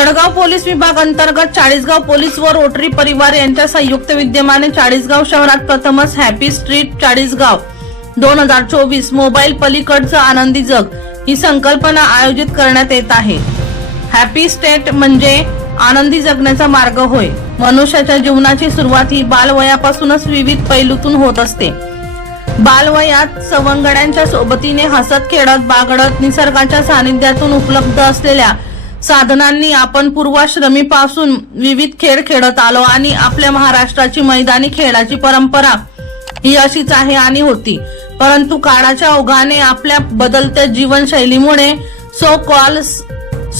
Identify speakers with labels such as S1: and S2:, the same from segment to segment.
S1: Jalgaon police विभाग अंतर्गत Chalisgaon police व रोटरी परिवार यांच्या संयुक्त विद्यमाने चाळीसगाव शहरात प्रथमच हॅपी स्ट्रीट चाळीसगाव. दोन हजार चोवीस मोबाईल पलीकडचं आनंदी जग ही संकल्पना आयोजित करण्यात येत आहे. हॅपी स्टेट म्हणजे आनंदी जगण्याचा मार्ग होय. मनुष्याच्या जीवनाची सुरुवात ही बालवयापासूनच विविध पैलूतून होत असते. बालवयात सवंगड्यांच्या सोबतीने हसत खेळत बागडत निसर्गाच्या सानिध्यातून उपलब्ध असलेल्या साधनांनी आपण पूर्वाश्रमीपासून विविध खेळ खेळत आलो आणि आपल्या महाराष्ट्राची मैदानी खेळाची परंपरा ही अशीच आहे आणि होती. परंतु काळाच्या ओघाने आपल्या बदलत्या जीवनशैलीमुळे सो कॉल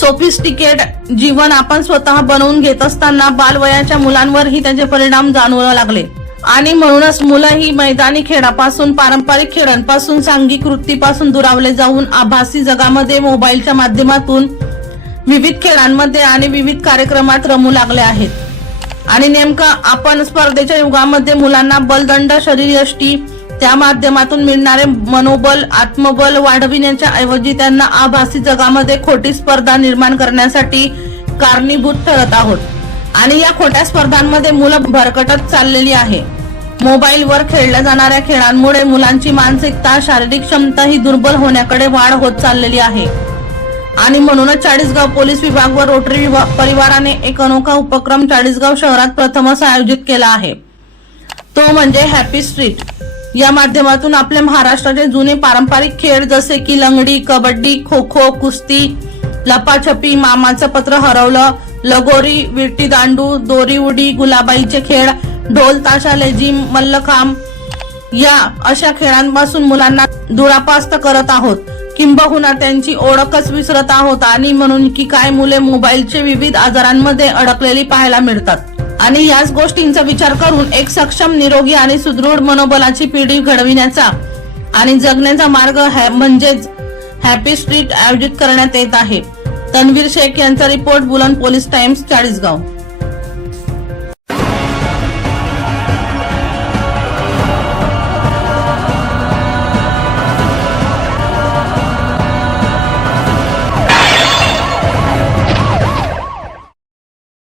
S1: सोफिस्टिकेट जीवन आपण स्वतः बनवून घेत असताना बालवयाच्या मुलांवरही त्याचे परिणाम जाणवू लागले. आणि म्हणूनच मुलं ही मैदानी खेळापासून पारंपरिक खेळांपासून सांघिक वृत्तीपासून दुरावले जाऊन आभासी जगामध्ये मोबाईलच्या माध्यमातून विविध खेळांमध्ये आणि विविध कार्यक्रमात रमू लागले आहेत. आणि नेमकं आपण स्पर्धेच्या युगामध्ये मुलांना बलदंड शरीरयष्टी त्या माध्यमातून मिळणारे मनोबल आत्मबल वाढविण्याच्या ऐवजी त्यांना आभासी जगामध्ये खोटी स्पर्धा निर्माण करण्यासाठी कारणीभूत ठरत आहोत. आणि या खोट्या स्पर्धांमध्ये मुलं भरकटत चाललेली आहे. मोबाईलवर खेळल्या जाणाऱ्या खेळांमुळे मुलांची मानसिकता शारीरिक क्षमता ही दुर्बल होण्याकडे वाढ होत चाललेली आहे. आणि म्हणूनच चाळीसगाव पोलीस विभाग व रोटरी विभाग परिवाराने एक अनोखा उपक्रम चाळीसगाव शहरात प्रथमच आयोजित केला आहे. तो म्हणजे हॅपी स्ट्रीट या माध्यमातून आपल्या महाराष्ट्राचे जुने पारंपरिक खेळ जसे की लंगडी कबड्डी खो खो कुस्ती लपाछपी मामाचं पत्र हरवलं लगोरी विटी दांडू दोरी उडी गुलाबाईचे खेळ ढोल ताशा लेझिम मल्लखांब या अशा खेळांपासून मुलांना दुरापास्त करत आहोत. किंबहुना त्यांची ओळखच विसरत आहोत. आणि म्हणून की काय मुले मोबाईलचे विविध आजारांमध्ये अडकलेली पाहायला मिळतात. आणि याच गोष्टींचा विचार करून एक सक्षम निरोगी आणि सुदृढ मनोबलाची पिढी घडविण्याचा आणि जगण्याचा मार्ग म्हणजेच हॅपी स्ट्रीट आयोजित करण्यात येत आहे. तन्वीर शेख यांचा रिपोर्ट बुलंद पोलीस टाइम्स चाळीसगाव.